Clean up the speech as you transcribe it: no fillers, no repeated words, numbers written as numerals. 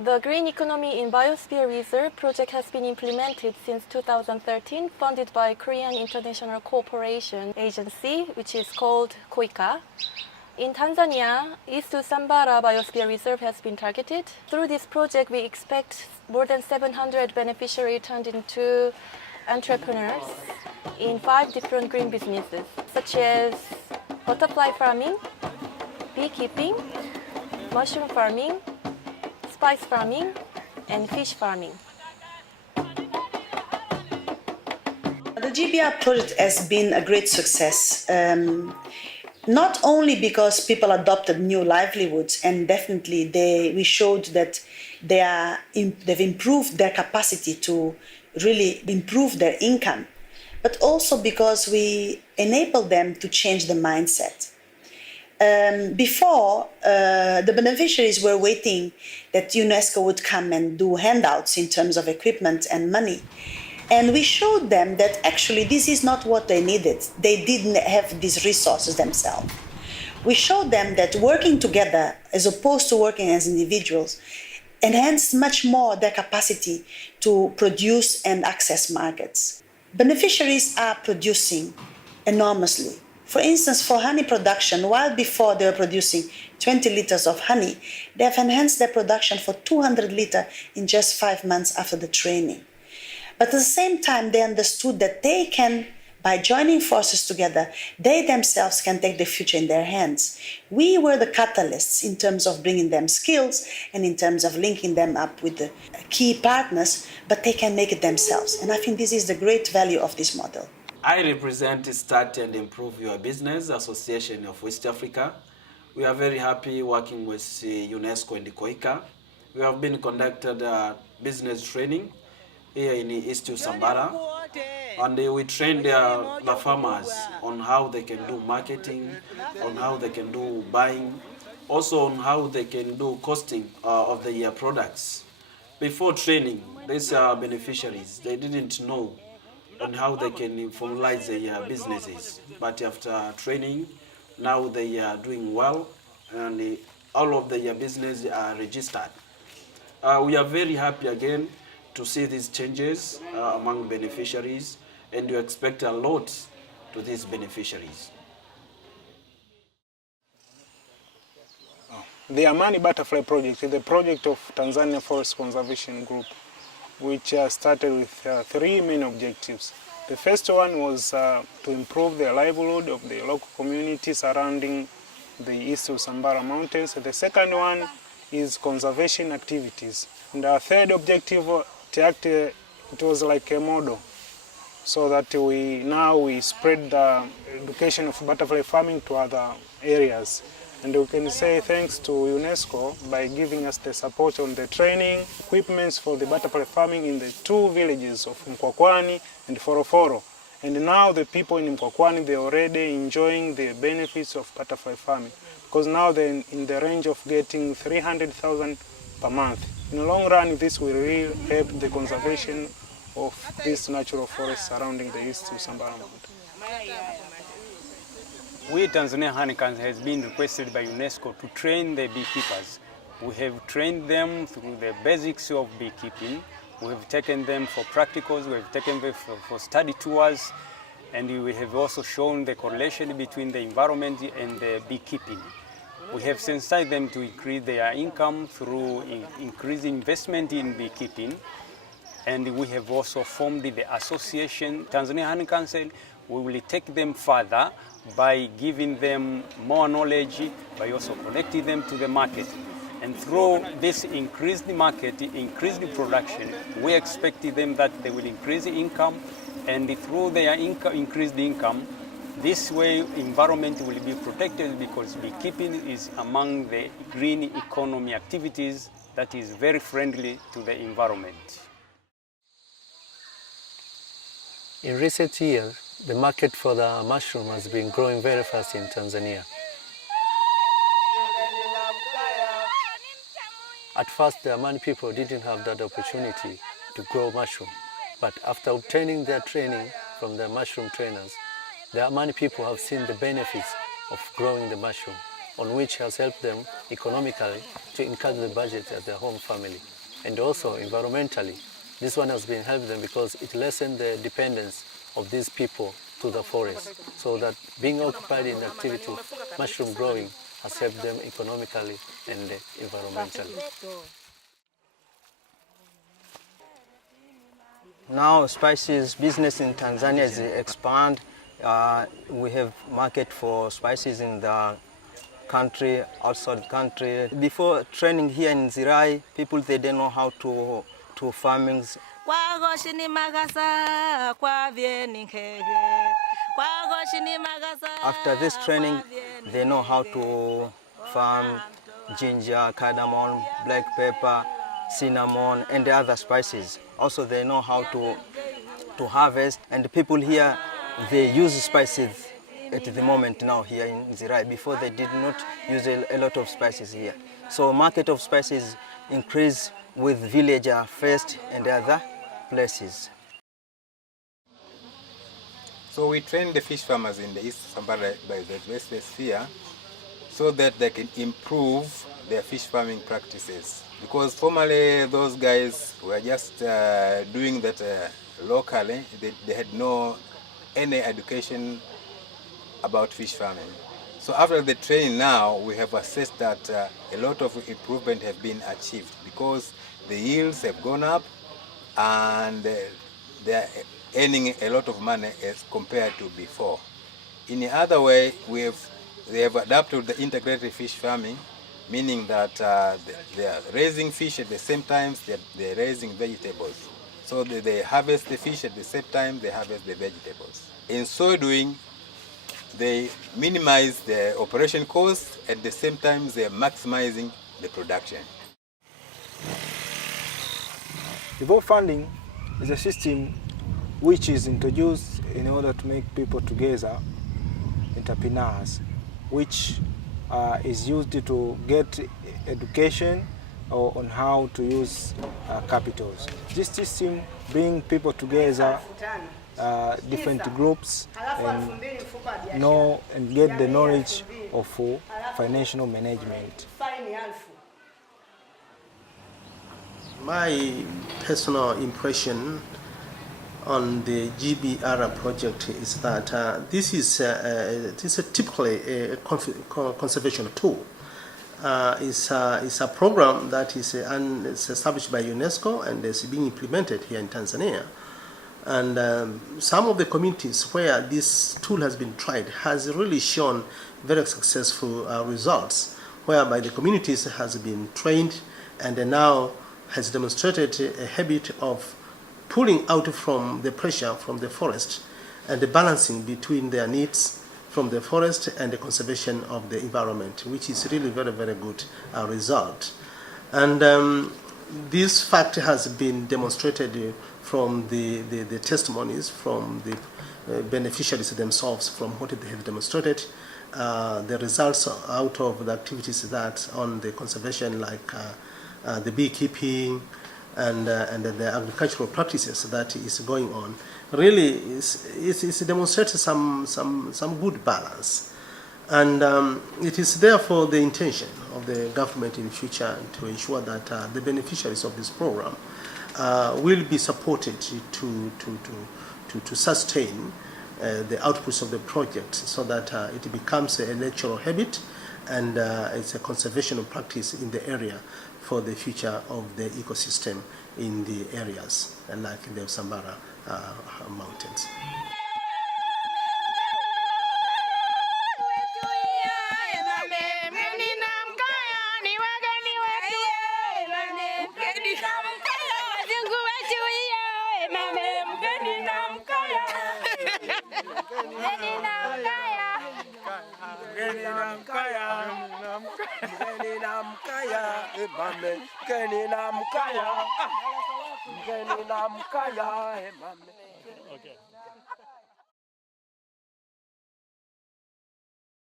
The Green Economy in Biosphere Reserve project has been implemented since 2013, funded by Korean International Cooperation Agency, which is called KOICA. In Tanzania, East Usambara Biosphere Reserve has been targeted. Through this project, we expect more than 700 beneficiaries turned into entrepreneurs in 5 different green businesses, such as butterfly farming, beekeeping, mushroom farming, spice farming, and fish farming. The GBR project has been a great success, not only because people adopted new livelihoods, and definitely we showed that they've improved their capacity to really improve their income, but also because we enabled them to change the mindset. Before, the beneficiaries were waiting that UNESCO would come and do handouts in terms of equipment and money. And we showed them that actually this is not what they needed. They didn't have these resources themselves. We showed them that working together, as opposed to working as individuals, enhanced much more their capacity to produce and access markets. Beneficiaries are producing enormously. For instance, for honey production, while before they were producing 20 liters of honey, they have enhanced their production for 200 liters in just 5 months after the training. But at the same time, they understood that they can, by joining forces together, they themselves can take the future in their hands. We were the catalysts in terms of bringing them skills and in terms of linking them up with the key partners, but they can make it themselves. And I think this is the great value of this model. I represent Start and Improve Your Business Association of West Africa. We are very happy working with UNESCO and KOICA. We have been conducted business training here in East Usambara, and we trained the farmers on how they can do marketing, on how they can do buying, also on how they can do costing of the products. Before training, these beneficiaries, they didn't know on how they can formalize their businesses. But after training, now they are doing well, and all of their business are registered. We are very happy again to see these changes among beneficiaries, and we expect a lot to these beneficiaries. The Amani Butterfly Project is the project of Tanzania Forest Conservation Group, which started with 3 main objectives. The first one was to improve the livelihood of the local community surrounding the East Usambara Mountains. The second one is conservation activities. And our third objective, it was like a model, so that we spread the education of butterfly farming to other areas. And we can say thanks to UNESCO by giving us the support on the training, equipments for the butterfly farming in the 2 villages of Mkwakwani and Foroforo. And now the people in Mkwakwani, they're already enjoying the benefits of butterfly farming, because now they're in the range of getting 300,000 per month. In the long run, this will really help the conservation of this natural forest surrounding the East Usambara Mountain. We, Tanzania Honey Council, has been requested by UNESCO to train the beekeepers. We have trained them through the basics of beekeeping. We have taken them for practicals, we have taken them for study tours, and we have also shown the correlation between the environment and the beekeeping. We have sensitized them to increase their income through increased investment in beekeeping, and we have also formed the association, Tanzania Honey Council. We will take them further by giving them more knowledge, by also connecting them to the market. And through this increased market, increased production, we expect them that they will increase income, and through their increased income, this way environment will be protected, because beekeeping is among the green economy activities that is very friendly to the environment. In recent years, the market for the mushroom has been growing very fast in Tanzania. At first, the Amani people didn't have that opportunity to grow mushroom. But after obtaining their training from the mushroom trainers, the Amani people have seen the benefits of growing the mushroom, on which has helped them economically to encourage the budget at their home family. And also environmentally, this one has been helping them because it lessened the dependence of these people to the forest, so that being occupied in the activity of mushroom growing has helped them economically and environmentally. Now spices business in Tanzania is expand. We have market for spices in the country, outside country. Before training here in Zirai, people they didn't know how to farming. After this training, they know how to farm ginger, cardamom, black pepper, cinnamon, and the other spices. Also, they know how to harvest. And the people here, they use spices at the moment now here in Zirai. Before they did not use a lot of spices here. So market of spices increase with villager first and other places. So we train the fish farmers in the East Usambara by the Biosphere so that they can improve their fish farming practices. Because formerly those guys were just doing that locally. They had no any education about fish farming. So after the training now, we have assessed that a lot of improvement have been achieved because the yields have gone up and they are earning a lot of money as compared to before. In the other way, they have adapted the integrated fish farming, meaning that they are raising fish at the same time they're raising vegetables. So they harvest the fish at the same time they harvest the vegetables. In so doing, they minimize the operation costs, at the same time they're maximizing the production. Development funding is a system which is introduced in order to make people together, entrepreneurs, which is used to get education on how to use capitals. This system brings people together, different groups, and know and get the knowledge of financial management. My personal impression on the GBR project is that this is typically a conservation tool. It's a program that is established by UNESCO and is being implemented here in Tanzania. And some of the communities where this tool has been tried has really shown very successful results, whereby the communities has been trained and now has demonstrated a habit of pulling out from the pressure from the forest and the balancing between their needs from the forest and the conservation of the environment, which is really very, very good result. And this fact has been demonstrated from the testimonies from the beneficiaries themselves, from what they have demonstrated, the results out of the activities that on the conservation, like the beekeeping and the agricultural practices that is going on, really is demonstrates some good balance. And it is therefore the intention of the government in future to ensure that the beneficiaries of this program will be supported to sustain the outputs of the project, so that it becomes a natural habit and it's a conservation practice in the area for the future of the ecosystem in the areas like the Usambara mountains. Okay.